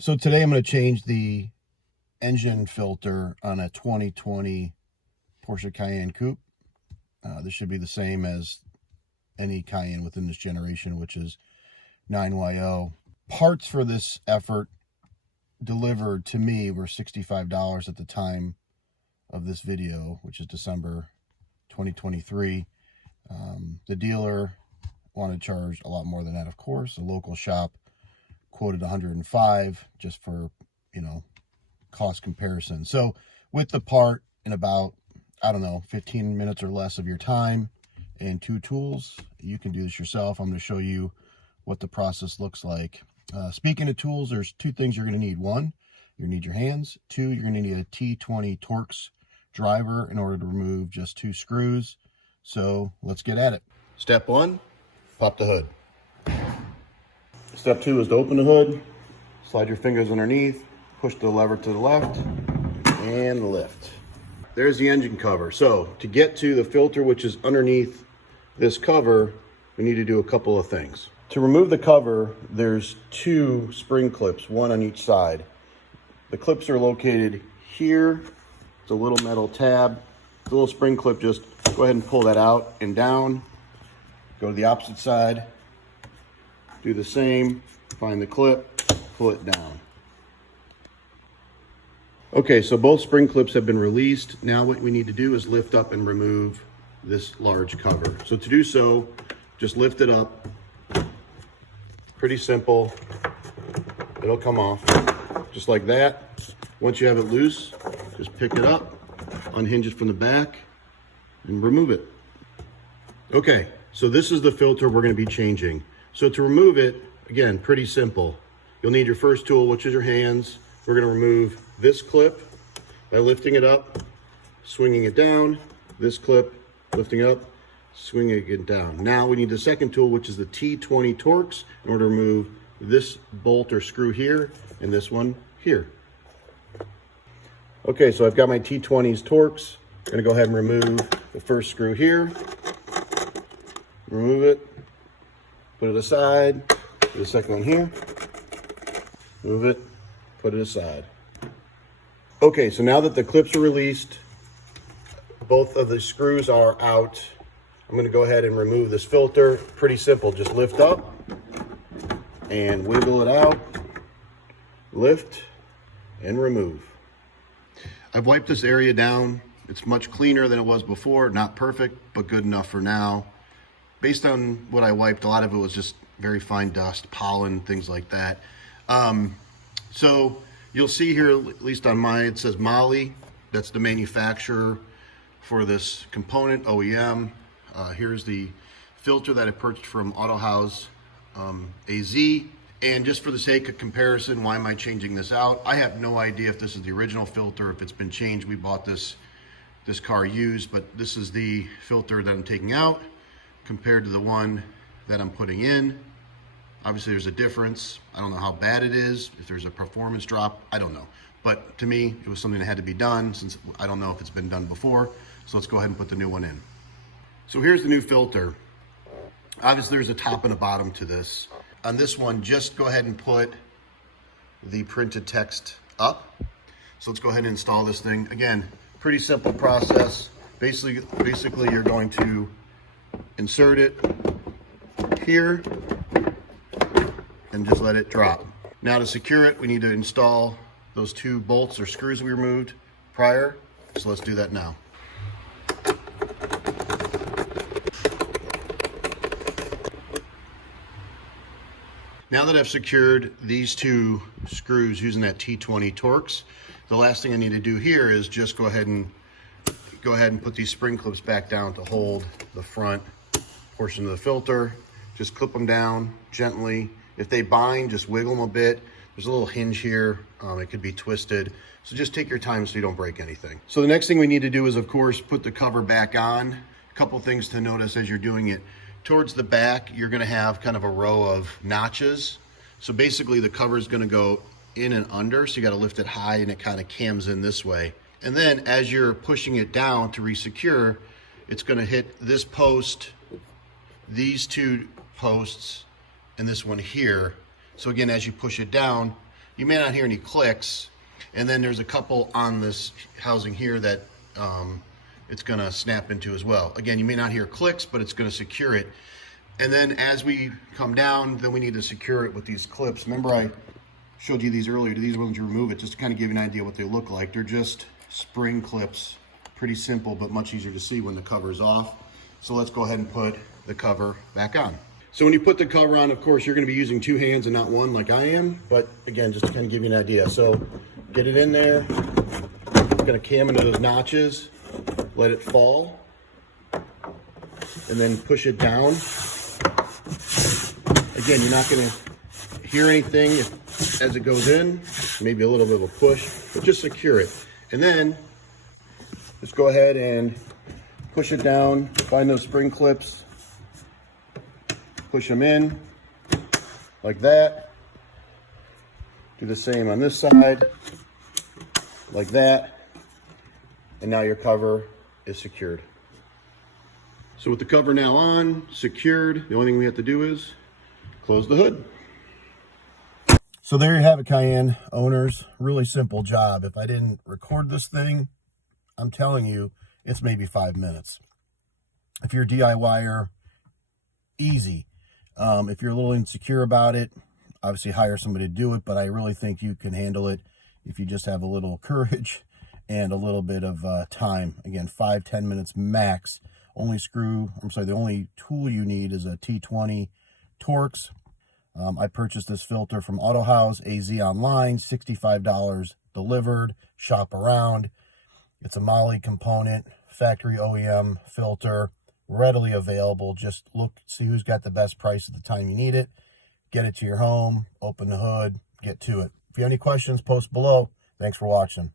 So today I'm going to change the engine filter on a 2020 Porsche Cayenne coupe. This should be the same as any Cayenne within this generation, which is 9YO. Parts for this effort delivered to me were $65 at the time of this video, which is December 2023. The dealer wanted to charge a lot more than that, of course. A local shop quoted 105 just for, cost comparison. So with the part in about, 15 minutes or less of your time and 2 tools, you can do this yourself. I'm going to show you what the process looks like. Speaking of tools, there's 2 things you're going to need. 1, you're going to need your hands. 2, you're going to need a T20 Torx driver in order to remove just 2 screws. So let's get at it. Step 1, pop the hood. Step 2 is to open the hood, slide your fingers underneath, push the lever to the left, and lift. There's the engine cover. So to get to the filter, which is underneath this cover, we need to do a couple of things. To remove the cover, there's 2 spring clips, 1 on each side. The clips are located here. It's a little metal tab. The little spring clip, just go ahead and pull that out and down. Go to the opposite side. Do the same, find the clip, pull it down. Okay, so both spring clips have been released. Now what we need to do is lift up and remove this large cover. So to do so, just lift it up. Pretty simple. It'll come off just like that. Once you have it loose, just pick it up, unhinge it from the back, and remove it. Okay, so this is the filter we're going to be changing. So to remove it, again, pretty simple. You'll need your first tool, which is your hands. We're going to remove this clip by lifting it up, swinging it down. This clip, lifting up, swinging it down. Now we need the second tool, which is the T20 Torx, in order to remove this bolt or screw here and this one here. Okay, so I've got my T20's Torx. I'm going to go ahead and remove the first screw here. Remove it. Put it aside. Do the second one here. Move it. Put it aside. Okay, so now that the clips are released, both of the screws are out, I'm going to go ahead and remove this filter. Pretty simple. Just lift up and wiggle it out. Lift and remove. I've wiped this area down. It's much cleaner than it was before. Not perfect, but good enough for now. Based on what I wiped, a lot of it was just very fine dust, pollen, things like that. So you'll see here, at least on mine, it says Molly. That's the manufacturer for this component, OEM. Here's the filter that I purchased from Autohaus AZ. And just for the sake of comparison, why am I changing this out? I have no idea if this is the original filter, if it's been changed. We bought this car used, but this is the filter that I'm taking out compared to the one that I'm putting in. Obviously there's a difference. I don't know how bad it is, if there's a performance drop, I don't know. But to me, it was something that had to be done, since I don't know if it's been done before. So let's go ahead and put the new one in. So here's the new filter. Obviously there's a top and a bottom to this. On this one, just go ahead and put the printed text up. So let's go ahead and install this thing. Again, pretty simple process. Basically you're going to insert it here and just let it drop. Now to secure it, we need to install those 2 bolts or screws we removed prior. So let's do that now. Now that I've secured these 2 screws using that T20 Torx, the last thing I need to do here is just go ahead and put these spring clips back down to hold the front portion of the filter. Just clip them down gently. If they bind, just wiggle them a bit. There's a little hinge here. It could be twisted. So just take your time so you don't break anything. So the next thing we need to do is, of course, put the cover back on. A couple things to notice as you're doing it. Towards the back, you're going to have kind of a row of notches. So basically the cover is going to go in and under. So you got to lift it high and it kind of cams in this way. And then as you're pushing it down to resecure, it's going to hit this post, these 2 posts, and this one here. So again, as you push it down, you may not hear any clicks. And then there's a couple on this housing here that it's gonna snap into as well. Again, you may not hear clicks, but it's gonna secure it. And then as we come down, then we need to secure it with these clips. Remember I showed you these earlier. These are ones you remove it, just to kind of give you an idea what they look like. They're just spring clips. Pretty simple, but much easier to see when the cover's off. So let's go ahead and put the cover back on. So when you put the cover on, of course, you're gonna be using 2 hands and not 1 like I am. But again, just to kind of give you an idea. So get it in there. I'm gonna cam into those notches, let it fall, and then push it down. Again, you're not gonna hear anything as it goes in, maybe a little bit of a push, but just secure it. And then just go ahead and push it down, find those spring clips, push them in like that. Do the same on this side, like that. And now your cover is secured. So with the cover now on, secured, the only thing we have to do is close the hood. So there you have it, Cayenne owners. Really simple job. If I didn't record this thing, I'm telling you, it's maybe 5 minutes. If you're a DIYer, easy. If you're a little insecure about it, obviously hire somebody to do it, but I really think you can handle it if you just have a little courage and a little bit of time. Again, 5-10 minutes max. The only tool you need is a T20 Torx. I purchased this filter from Auto House, AZ online, $65 delivered, shop around. It's a Moly component, factory OEM filter, readily available. Just look, see who's got the best price at the time you need it. Get it to your home, open the hood, get to it. If you have any questions, post below. Thanks for watching.